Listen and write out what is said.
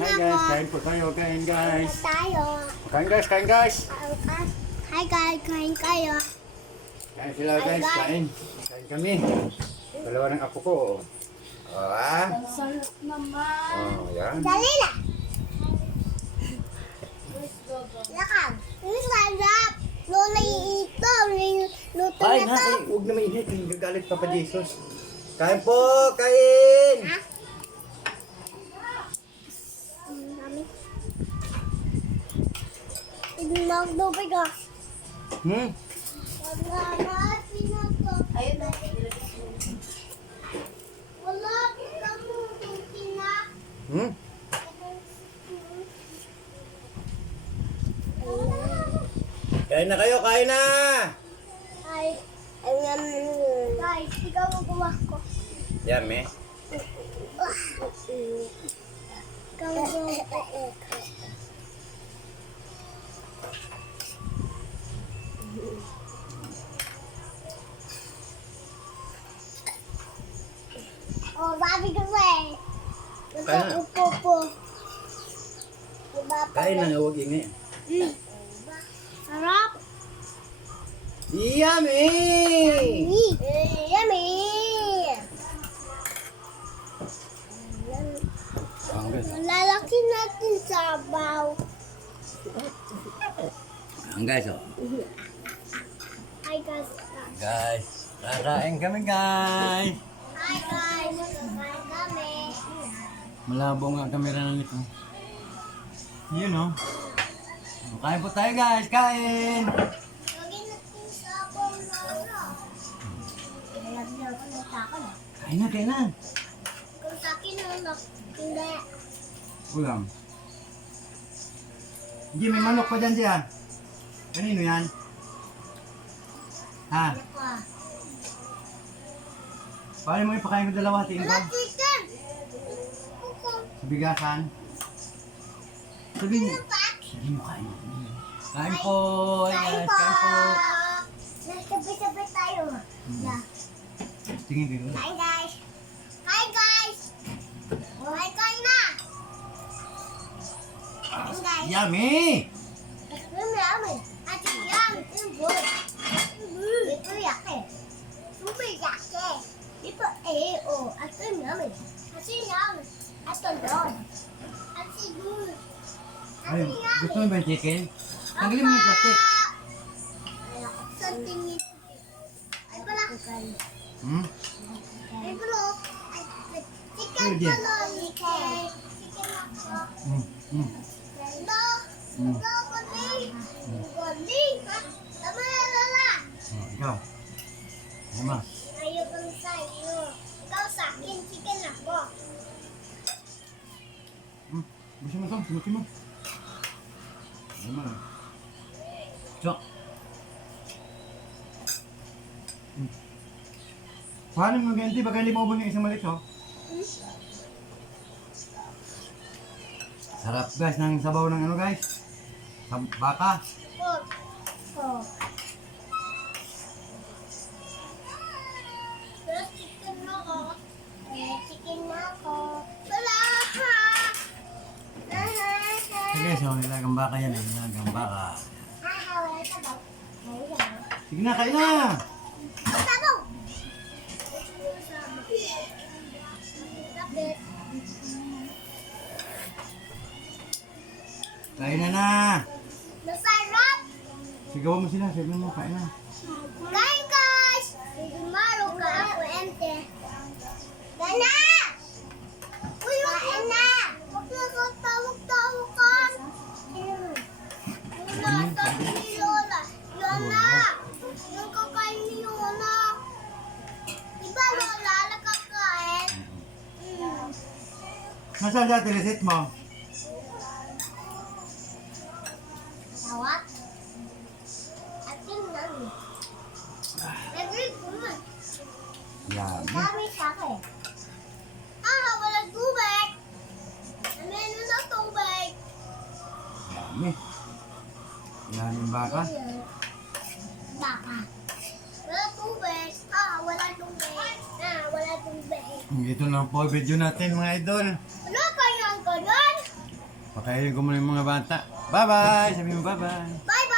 Hi guys, kain po tayo. Kain guys. Tayo. Kain guys, kain guys. Hi guys, kain kayo. Kain sila guys, kain. Kain kami. Dalawa ng apo ko. Sarap naman. Yan. Dali na. Lakang. Ang sarap. Lola ito. Luto Ay, na to. nasi. Huwag na mainit. Gagalit Papa Jesus. Kain po, kain. Ha? Mami. Magdubig ah. Wala, pinato. Ayun na. Wala, kita mo. Tina. Kain na kayo, kain na. Ay, guys, ikaw magawa ko. Yummy. Ikaw magawa ko. Oh, sabi ko eh. Kaya na. Upo po. Kain na nga, huwag ingay. Sarap. Yummy! Yummy. Lalaki natin sabaw. Ang guys, oh. Hi guys. Guys, kakain kami guys. Hi guys. Kakain kami. Malabo nga ang kamera na nito. Yun, oh. Kain po tayo guys, kain! Lagyan natin sabaw na. Lagyan ko ng takon. Kain na, kain na. Kung sa akin ano, hindi. Ulam. Hindi, may manok pa dyan diyan. Kanino yan? Ha? Ako. Paano mo ipakain ko dalawa, tiin ko? Wala chicken. Kuko. Sa bigasan? Sabihin niyo. Pak. Sabihin mo kain. Kain po, guys, kain po. Nagsabay-sabay tayo. Yeah. Tingin dito. Hi guys. Hi guys. Hi kain na. Hi guys. Yummy! Yummy. Ate yummy. Good. Ito yake. Super yake. Ito o. Ate yummy. Ate yummy. Ate don. Ate good. Ay, gusto mo ba yung chicken? Tanggalin mo yung plastic. Sa tingin. Ay pala. Hmm? Ay pala. Chicken Pwede. pala. Chicken ako. Hmm. Hello. Hello, Galing. Galing. Tama na, Lola. Ikaw. Mama. Ayaw ko sa iyo. Ikaw sa akin, chicken ako. Gusto mo ito? Gusto mo? Mama. So. Paano mo ganti? Baka hindi mo ubon yung isang maliit, oh. Sarap guys ng sabaw ng ano guys? Baka. Pork. Pork. Pero chicken na ako. Chicken na ako. Wala ha. Sige, so nilagang baka yan eh. Nilagang baka. Wala ka ba? Sige na, kain na! Sabaw! Kapit. Kain na na! Masarap! Sigawan mo sila, sigawan mo, kain na. Kain guys! Sigmaro ka ako, ente. Kain na! Uy, kain na! Huwag na ka tawag-tawag ka. Lola, sabi ni Lola. Lola! Yung kakain ni Lola. Diba Lola, nakakain? Nasaan dati receipt mo? Tawat? Atin lang. Every good. Yan. Dami sa akin. Walang tubig. Meron na tubig. Dami. Yan yung baka. Baka. Wala tubig. Wala tubig. Wala tubig. Ito na po video natin mga idol. Ano kaya ang ganun? Pakainin ko muna yung mga bata. Bye-bye! Sabi mo bye-bye. Bye